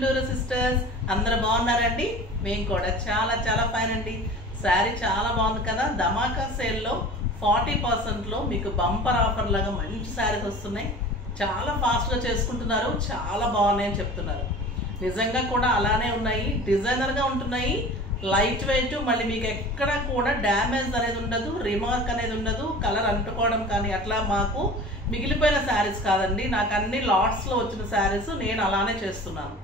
Chunduru sisters అందరూ బాగున్నారండి? మేము కూడా చాలా చాలా ఫైన్ అండి. శారీ చాలా బాగుంది కదా. ధమాకా సేల్లో 40% మీకు బంపర్ ఆఫర్ లాగా మంచి శారీస్ వస్తున్నాయి. చాలా ఫాస్ట్గా చేసుకుంటున్నారు, చాలా బాగున్నాయని చెప్తున్నారు. నిజంగా కూడా అలానే ఉన్నాయి, డిజైనర్గా ఉంటున్నాయి, లైట్ వెయిట్, మళ్ళీ మీకు ఎక్కడ కూడా డ్యామేజ్ అనేది ఉండదు, రిమార్క్ అనేది ఉండదు, కలర్ అంటుకోవడం కానీ అట్లా మాకు మిగిలిపోయిన శారీస్ కాదండి. నాకు అన్ని లాట్స్లో వచ్చిన శారీస్ నేను అలానే చేస్తున్నాను.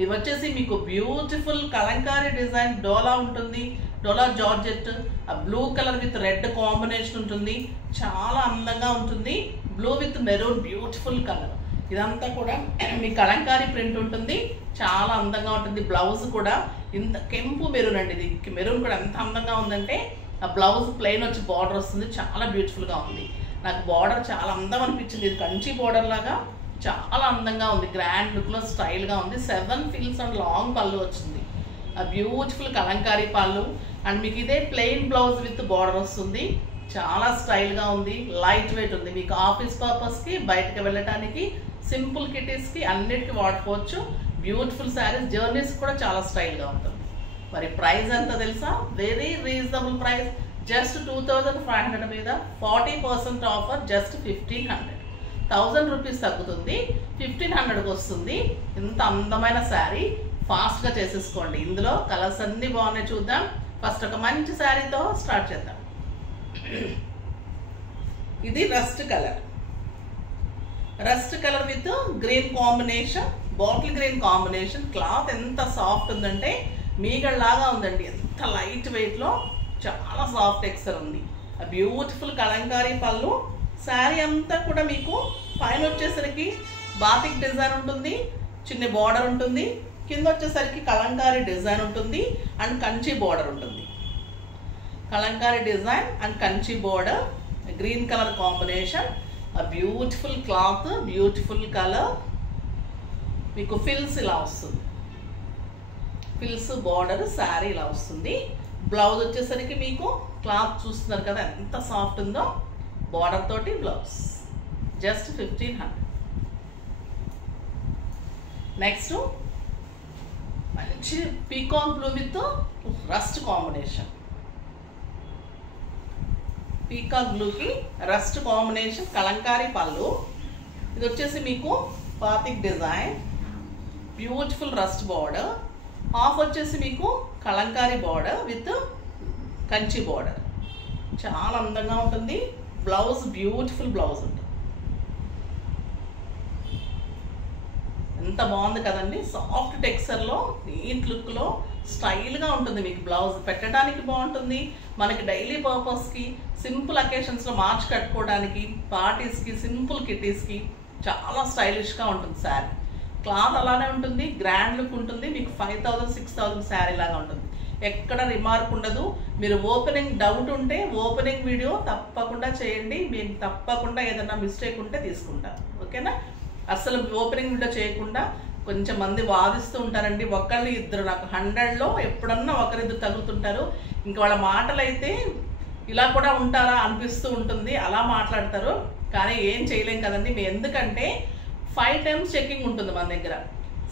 ఇవి వచ్చేసి మీకు బ్యూటిఫుల్ కలంకారీ డిజైన్ డోలా ఉంటుంది, డోలా georgette, blue colour with red combination ఉంటుంది, చాలా అందంగా ఉంటుంది. Blue with maroon beautiful colour, ఇదంతా కూడా మీ కలంకారీ ప్రింట్ ఉంటుంది, చాలా అందంగా ఉంటుంది. బ్లౌజ్ కూడా ఇంత కెంపు మెరూన్ అండి, ఇది మెరూన్ కూడా ఎంత అందంగా ఉందంటే ఆ బ్లౌజ్ ప్లెయిన్ వచ్చి బార్డర్ వస్తుంది, చాలా బ్యూటిఫుల్గా ఉంది. నాకు బార్డర్ చాలా అందం అనిపించింది, ఇది కంచి బార్డర్ లాగా చాలా అందంగా ఉంది, గ్రాండ్ లుక్లో స్టైల్గా ఉంది. 7 ఫిల్స్ అండ్ లాంగ్ పళ్ళు వచ్చింది, ఆ బ్యూటిఫుల్ కలంకారీ పళ్ళు. అండ్ మీకు ఇదే ప్లెయిన్ బ్లౌజ్ విత్ బార్డర్ వస్తుంది, చాలా స్టైల్గా ఉంది, లైట్ వెయిట్ ఉంది. మీకు ఆఫీస్ పర్పస్కి, బయటకు వెళ్ళటానికి, సింపుల్ కిటీస్కి అన్నిటికీ వాడుకోవచ్చు. బ్యూటిఫుల్ శారీస్, జర్నీస్ కూడా చాలా స్టైల్గా ఉంటుంది. మరి ప్రైస్ ఎంత తెలుసా? వెరీ రీజనబుల్ ప్రైస్, జస్ట్ 2500 మీద 40% ఆఫర్, జస్ట్ 1500. 1000 రూపీస్ తగ్గుతుంది, 1500కి వస్తుంది. ఇంత అందమైన శారీ ఫాస్ట్గా చేసేసుకోండి. ఇందులో కలర్స్ అన్నీ బాగున్నాయి, చూద్దాం. ఫస్ట్ ఒక మంచి శారీతో స్టార్ట్ చేద్దాం. ఇది rust colour with green combination, bottle green combination. Cloth ఎంత సాఫ్ట్ ఉందంటే మీగడలాగా ఉందండి, ఎంత లైట్ వెయిట్లో, చాలా సాఫ్ట్ టెక్స్చర్ ఉంది. బ్యూటిఫుల్ కలంకారీ పళ్ళు. శారీ అంతా కూడా మీకు పైన వచ్చేసరికి బాతిక్ డిజైన్ ఉంటుంది, చిన్న బార్డర్ ఉంటుంది, కింద వచ్చేసరికి కలంకారీ డిజైన్ ఉంటుంది అండ్ కంచి బార్డర్ ఉంటుంది. Kalamkari design and Kanchi border, green colour combination, beautiful cloth, beautiful colour. మీకు ఫిల్స్ ఇలా వస్తుంది, ఫిల్స్ బార్డర్, శారీ ఇలా వస్తుంది. బ్లౌజ్ వచ్చేసరికి మీకు క్లాత్ చూస్తున్నారు కదా ఎంత సాఫ్ట్ ఉందో, బార్డర్ తోటి బ్లౌజ్, జస్ట్ 1500. నెక్స్ట్ మంచి peacock blue with rust combination, peacock బ్లూకి రస్ట్ కాంబినేషన్, కలంకారీ పళ్ళు. ఇది వచ్చేసి మీకు batik design, beautiful rust border, half వచ్చేసి మీకు Kalamkari border with Kanchi border, చాలా అందంగా ఉంటుంది. బ్లౌజ్ బ్యూటిఫుల్ బ్లౌజ్ ఉంటుంది, ఎంత బాగుంది కదండి. సాఫ్ట్ టెక్స్చర్లో, నీట్ లుక్లో, స్టైల్గా ఉంటుంది. మీకు బ్లౌజ్ పెట్టడానికి బాగుంటుంది, మనకి డైలీ పర్పస్కి, సింపుల్ అకేషన్స్లో మార్చి కట్టుకోవడానికి, పార్టీస్కి, సింపుల్ కిటీస్కి చాలా స్టైలిష్గా ఉంటుంది శారీ. క్లాత్ అలానే ఉంటుంది, గ్రాండ్ లుక్ ఉంటుంది. మీకు 5000-6000 శారీ లాగా ఉంటుంది, ఎక్కడ రిమార్క్ ఉండదు. మీరు ఓపెనింగ్ డౌట్ ఉంటే ఓపెనింగ్ వీడియో తప్పకుండా చేయండి, మేము తప్పకుండా ఏదైనా మిస్టేక్ ఉంటే తీసుకుంటాం, ఓకేనా? అసలు ఓపెనింగ్ వీడియో చేయకుండా కొంచెం మంది వాదిస్తూ ఉంటారండి, ఒకళ్ళు ఇద్దరు, నాకు 100లో ఎప్పుడన్నా ఒకరిద్దరు తగులుతుంటారు. ఇంకా వాళ్ళ మాటలు అయితే ఇలా కూడా ఉంటారా అనిపిస్తూ ఉంటుంది, అలా మాట్లాడతారు. కానీ ఏం చేయలేం కదండి, మేము ఎందుకంటే 5 టైమ్స్ చెకింగ్ ఉంటుంది మన దగ్గర.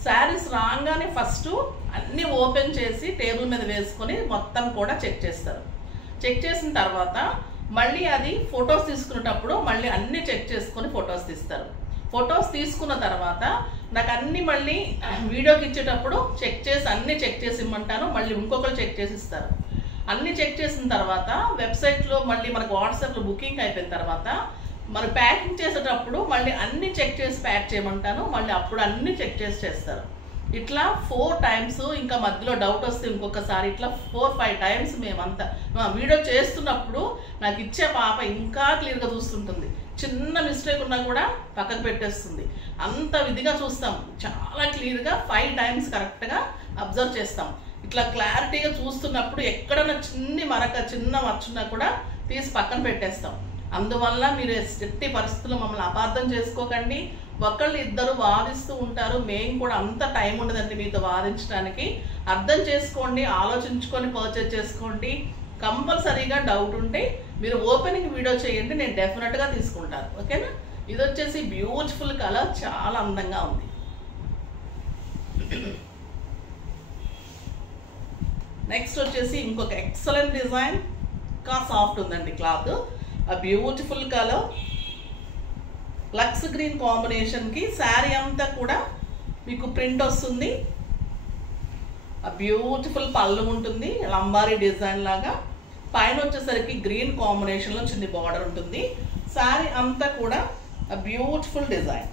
శారీస్ రాగానే ఫస్ట్ అన్నీ ఓపెన్ చేసి టేబుల్ మీద వేసుకొని మొత్తం కూడా చెక్ చేస్తారు. చెక్ చేసిన తర్వాత మళ్ళీ అది ఫొటోస్ తీసుకునేటప్పుడు మళ్ళీ అన్నీ చెక్ చేసుకొని ఫొటోస్ తీస్తారు. ఫొటోస్ తీసుకున్న తర్వాత నాకు అన్నీ మళ్ళీ వీడియోకి ఇచ్చేటప్పుడు చెక్ చేసి అన్నీ చెక్ చేసి ఇమ్మంటాను, మళ్ళీ ఇంకొకరు చెక్ చేసి ఇస్తారు. అన్నీ చెక్ చేసిన తర్వాత వెబ్సైట్లో మళ్ళీ మనకు వాట్సాప్లో బుకింగ్ అయిపోయిన తర్వాత మరి ప్యాకింగ్ చేసేటప్పుడు మళ్ళీ అన్నీ చెక్ చేసి ప్యాక్ చేయమంటాను, మళ్ళీ అప్పుడు అన్నీ చెక్ చేసి చేస్తారు. ఇట్లా 4 టైమ్స్, ఇంకా మధ్యలో డౌట్ వస్తే ఇంకొకసారి, ఇట్లా 4-5 టైమ్స్ మేమంతా వీడియో చేస్తున్నప్పుడు నాకు ఇచ్చే పాప ఇంకా క్లియర్గా చూస్తుంటుంది. చిన్న మిస్టేక్ ఉన్నా కూడా పక్కకు పెట్టేస్తుంది, అంత విధిగా చూస్తాం. చాలా క్లియర్గా 5 టైమ్స్ కరెక్ట్గా అబ్జర్వ్ చేస్తాం. ఇట్లా క్లారిటీగా చూస్తున్నప్పుడు ఎక్కడన్నా చిన్న మరక, చిన్న మచ్చున్నా కూడా తీసి పక్కన పెట్టేస్తాం. అందువల్ల మీరు ఎట్టి పరిస్థితుల్లో మమ్మల్ని అపార్థం చేసుకోకండి. ఒకళ్ళు ఇద్దరు వాదిస్తూ ఉంటారు, మేము కూడా అంత టైం ఉండదండి మీతో వాదించడానికి. అర్థం చేసుకోండి, ఆలోచించుకొని పర్చేజ్ చేసుకోండి. కంపల్సరీగా డౌట్ ఉంటే మీరు ఓపెనింగ్ వీడియో చేయండి, నేను డెఫినెట్గా తీసుకుంటాను, ఓకేనా? ఇది వచ్చేసి బ్యూటిఫుల్ కలర్, చాలా అందంగా ఉంది. నెక్స్ట్ వచ్చేసి ఇంకొక ఎక్సలెంట్ డిజైన్, ఇంకా సాఫ్ట్ ఉందండి క్లాత్. ఆ బ్యూటిఫుల్ కలర్ లక్స్ గ్రీన్ కాంబినేషన్కి శారీ అంతా కూడా మీకు ప్రింట్ వస్తుంది. ఆ బ్యూటిఫుల్ పళ్ళు ఉంటుంది, లంబారీ డిజైన్ లాగా. పైన వచ్చేసరికి గ్రీన్ కాంబినేషన్లో చిన్న బార్డర్ ఉంటుంది. శారీ అంతా కూడా ఆ బ్యూటిఫుల్ డిజైన్,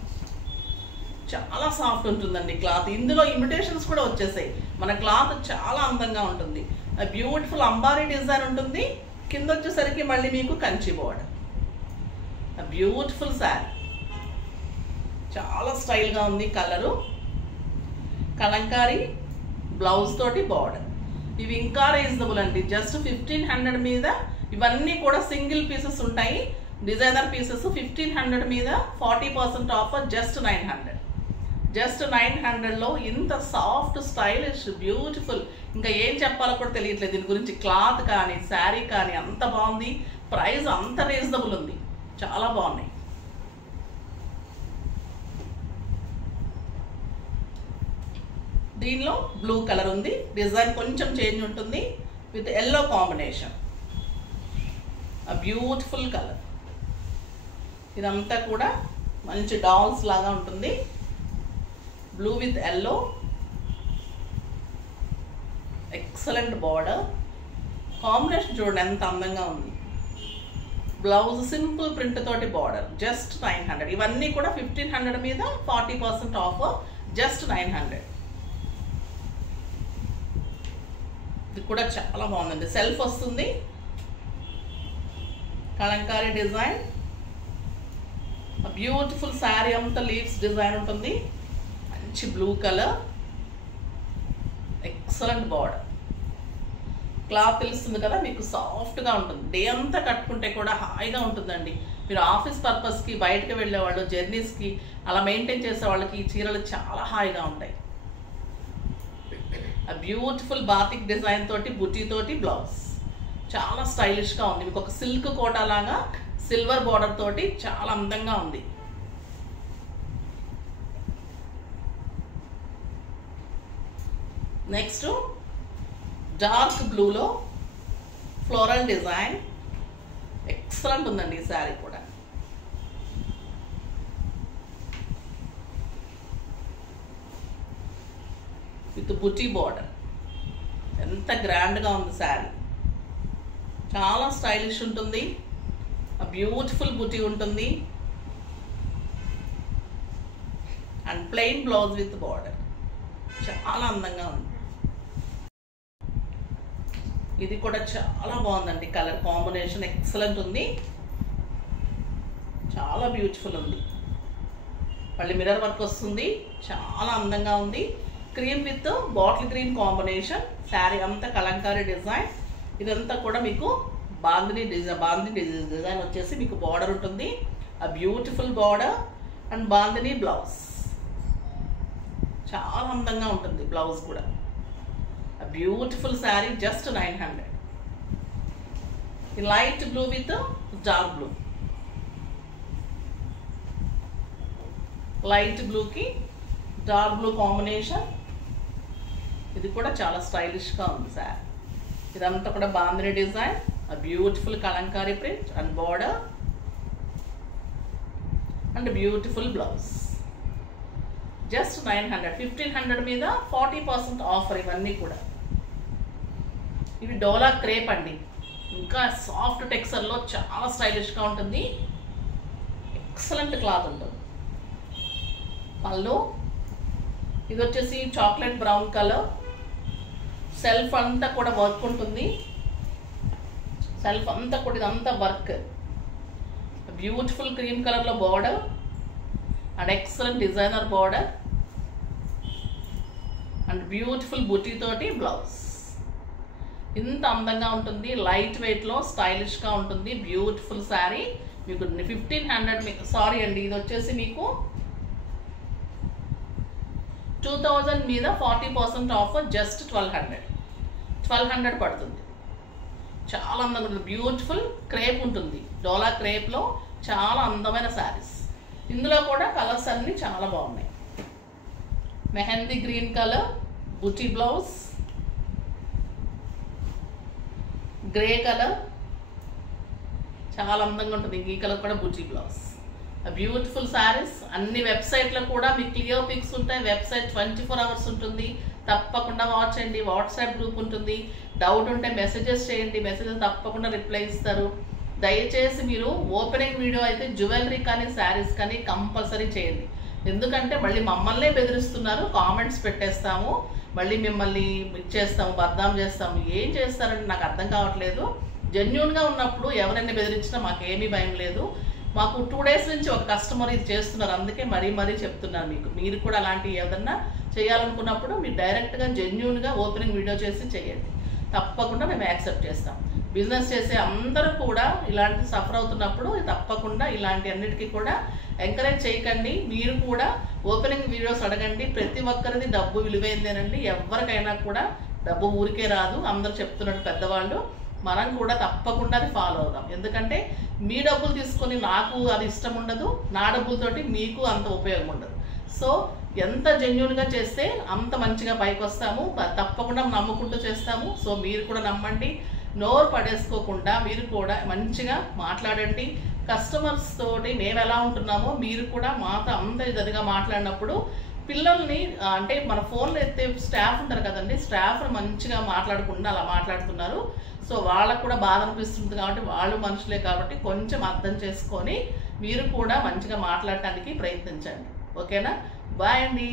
చాలా సాఫ్ట్ ఉంటుందండి క్లాత్. ఇందులో ఇమిటేషన్స్ కూడా వచ్చేసాయి. మన క్లాత్ చాలా అందంగా ఉంటుంది. ఆ బ్యూటిఫుల్ అంబారీ డిజైన్ ఉంటుంది. కింద వచ్చేసరికి మళ్ళీ మీకు కంచి బార్డర్. ఆ బ్యూటిఫుల్ శారీ చాలా స్టైల్గా ఉంది. కలరు కలంకారీ బ్లౌజ్ తోటి బార్డర్. ఇవి ఇంకా రీజనబుల్ అండి, జస్ట్ 1500 మీద. ఇవన్నీ కూడా సింగిల్ పీసెస్ ఉంటాయి, డిజైనర్ పీసెస్. 1500 మీద 40% ఆఫర్, జస్ట్ 900. జస్ట్ 900లో ఇంత సాఫ్ట్ స్టైలిష్ బ్యూటిఫుల్, ఇంకా ఏం చెప్పాలో కూడా తెలియట్లేదు దీని గురించి. క్లాత్ కానీ శారీ కానీ అంత బాగుంది, ప్రైస్ అంత రీజనబుల్ ఉంది, చాలా బాగున్నాయి. దీనిలో బ్లూ కలర్ ఉంది, డిజైన్ కొంచెం చేంజ్ ఉంటుంది విత్ ఎల్లో కాంబినేషన్. ఆ బ్యూటిఫుల్ కలర్, ఇదంతా కూడా మంచి డాల్స్ లాగా ఉంటుంది. Blue with yellow, excellent border combination చూడండి ఎంత అందంగా ఉంది. బ్లౌజ్ సింపుల్ ప్రింట్ తోటి బార్డర్, జస్ట్ 900. ఇవన్నీ కూడా 1500 మీద 40% ఆఫర్, జస్ట్ 900. ఇది కూడా చాలా బాగుందండి, సెల్ఫ్ వస్తుంది, కలంకారీ డిజైన్. బ్యూటిఫుల్ శారీ అంతా లీవ్స్ డిజైన్ ఉంటుంది. మంచి blue colour, excellent border. Cloth తెలుస్తుంది కదా మీకు, సాఫ్ట్గా ఉంటుంది. డే అంతా కట్టుకుంటే కూడా హాయిగా ఉంటుందండి. మీరు ఆఫీస్ పర్పస్కి, బయటకు వెళ్ళేవాళ్ళు, జర్నీస్కి అలా మెయింటైన్ చేసే వాళ్ళకి ఈ చీరలు చాలా హాయిగా ఉంటాయి. ఆ బ్యూటిఫుల్ బాతిక్ డిజైన్ తోటి బుటీ తోటి బ్లౌజ్ చాలా స్టైలిష్గా ఉంది. మీకు ఒక సిల్క్ కోటా లాగా సిల్వర్ బార్డర్ తోటి చాలా అందంగా ఉంది. నెక్స్ట్ డార్క్ బ్లూలో ఫ్లోరల్ డిజైన్, ఎక్సలెంట్ ఉందండి ఈ శారీ కూడా. విత్ బుటీ బార్డర్, ఎంత గ్రాండ్గా ఉంది శారీ, చాలా స్టైలిష్ ఉంటుంది. బ్యూటిఫుల్ బుటీ ఉంటుంది and plain blouse with border, చాలా అందంగా ఉంది. ఇది కూడా చాలా బాగుందండి, కలర్ కాంబినేషన్ ఎక్సలెంట్ ఉంది, చాలా బ్యూటిఫుల్ ఉంది. మళ్ళీ మిర్రర్ వర్క్ వస్తుంది, చాలా అందంగా ఉంది. Cream with bottle green combination, sari అంతా కలంకారీ డిజైన్. ఇదంతా కూడా మీకు బాందిని డిజైన్ వచ్చేసి మీకు బార్డర్ ఉంటుంది. ఆ beautiful border and bandhani blouse, చాలా అందంగా ఉంటుంది బ్లౌజ్ కూడా. ఆ beautiful sari, just 900. Light blue with dark blue, light బ్లూకి డార్క్ బ్లూ కాంబినేషన్. ఇది కూడా చాలా స్టైలిష్గా ఉంది శారీ. ఇదంతా కూడా బాందిని డిజైన్, ఆ beautiful Kalamkari print and border and beautiful blouse, just 900. 1500 మీద 40% ఆఫర్. ఇవన్నీ కూడా ఇవి డోలా క్రేప్ అండి, ఇంకా సాఫ్ట్ టెక్స్చర్లో చాలా స్టైలిష్గా ఉంటుంది, ఎక్సలెంట్ క్లాత్ ఉంటుంది. పళ్ళు ఇది వచ్చేసి చాక్లెట్ బ్రౌన్ కలర్, సెల్ఫ్ అంతా కూడా వర్క్ ఉంటుంది. సెల్ఫ్ అంతా కూడా ఇదంతా వర్క్. బ్యూటిఫుల్ క్రీమ్ కలర్లో border and excellent designer border and beautiful బుటీ తోటి బ్లౌజ్. ఇంత అందంగా ఉంటుంది, లైట్ వెయిట్లో స్టైలిష్గా ఉంటుంది, బ్యూటిఫుల్ శారీ. మీకు 1500 మీకు, సారీ అండి, ఇది వచ్చేసి మీకు 2000 మీద 40% ఆఫర్, జస్ట్ 1200 పడుతుంది. చాలా అందంగా ఉంటుంది, బ్యూటిఫుల్ క్రేప్ ఉంటుంది, డోలా క్రేప్లో చాలా అందమైన శారీస్. ఇందులో కూడా కలర్స్ అన్నీ చాలా బాగున్నాయి. మెహందీ గ్రీన్ కలర్ బుటీ బ్లౌజ్, గ్రే కలర్ చాలా అందంగా ఉంటుంది. ఈ కలర్ కూడా బుజ్జి బ్లౌజ్. బ్యూటిఫుల్ శారీస్. అన్ని వెబ్సైట్లో కూడా మీకు క్లియర్ పిక్స్ ఉంటాయి. వెబ్సైట్ 24 hours ఉంటుంది. తప్పకుండా వాచ్ చేయండి. వాట్సాప్ గ్రూప్ ఉంటుంది. డౌట్ ఉంటే మెసేజెస్ చేయండి. మెసేజెస్ తప్పకుండా రిప్లై ఇస్తారు. దయచేసి మీరు ఓపెనింగ్ వీడియో అయితే జ్యువెలరీ కానీ శారీస్ కానీ కంపల్సరీ చేయండి. ఎందుకంటే మళ్ళీ మమ్మల్నే బెదిరిస్తున్నారు. కామెంట్స్ పెట్టేస్తాము, మళ్ళీ మిమ్మల్ని ఇచ్చేస్తాము, బద్నాం చేస్తాము. ఏం చేస్తారంటే నాకు అర్థం కావట్లేదు. జెన్యూన్గా ఉన్నప్పుడు ఎవరైనా బెదిరించినా మాకేమీ భయం లేదు. మాకు 2 days నుంచి ఒక కస్టమర్ ఇది చేస్తున్నారు. అందుకే మరీ చెప్తున్నాను మీకు. మీరు కూడా అలాంటి ఏదన్నా చేయాలనుకున్నప్పుడు మీరు డైరెక్ట్గా జెన్యూన్గా ఓపెనింగ్ వీడియో చేసి చేయండి. తప్పకుండా మేము యాక్సెప్ట్ చేస్తాం. బిజినెస్ చేసే అందరూ కూడా ఇలాంటి సఫర్ అవుతున్నప్పుడు తప్పకుండా ఇలాంటి అన్నిటికీ కూడా ఎంకరేజ్ చేయకండి. మీరు కూడా ఓపెనింగ్ వీడియోస్ అడగండి. ప్రతి ఒక్కరిది డబ్బు విలువైందేనండి. ఎవరికైనా కూడా డబ్బు ఊరికే రాదు. అందరూ చెప్తున్నట్టు పెద్దవాళ్ళు. మనం కూడా తప్పకుండా అది ఫాలో అవుదాం. ఎందుకంటే మీ డబ్బులు తీసుకొని నాకు అది ఇష్టం ఉండదు, నా డబ్బులతోటి మీకు అంత ఉపయోగం ఉండదు. సో ఎంత జెన్యూన్గా చేస్తే అంత మంచిగా పైకి వస్తాము. తప్పకుండా నమ్ముకుంటూ చేస్తాము. సో మీరు కూడా నమ్మండి. నోరు పడేసుకోకుండా మీరు కూడా మంచిగా మాట్లాడండి. కస్టమర్స్ తోటి మేము ఎలా ఉంటున్నామో మీరు కూడా మాతో అంత ఇదిగా మాట్లాడినప్పుడు పిల్లల్ని అంటే మన ఫోన్లో ఎత్తే స్టాఫ్ ఉంటారు కదండి, స్టాఫ్ని మంచిగా మాట్లాడకుండా అలా మాట్లాడుతున్నారు. సో వాళ్ళకు కూడా బాధ అనిపిస్తుంది. కాబట్టి వాళ్ళు మనుషులే కాబట్టి కొంచెం అర్థం చేసుకొని మీరు కూడా మంచిగా మాట్లాడటానికి ప్రయత్నించండి. ఓకేనా? బాయ్ అండి.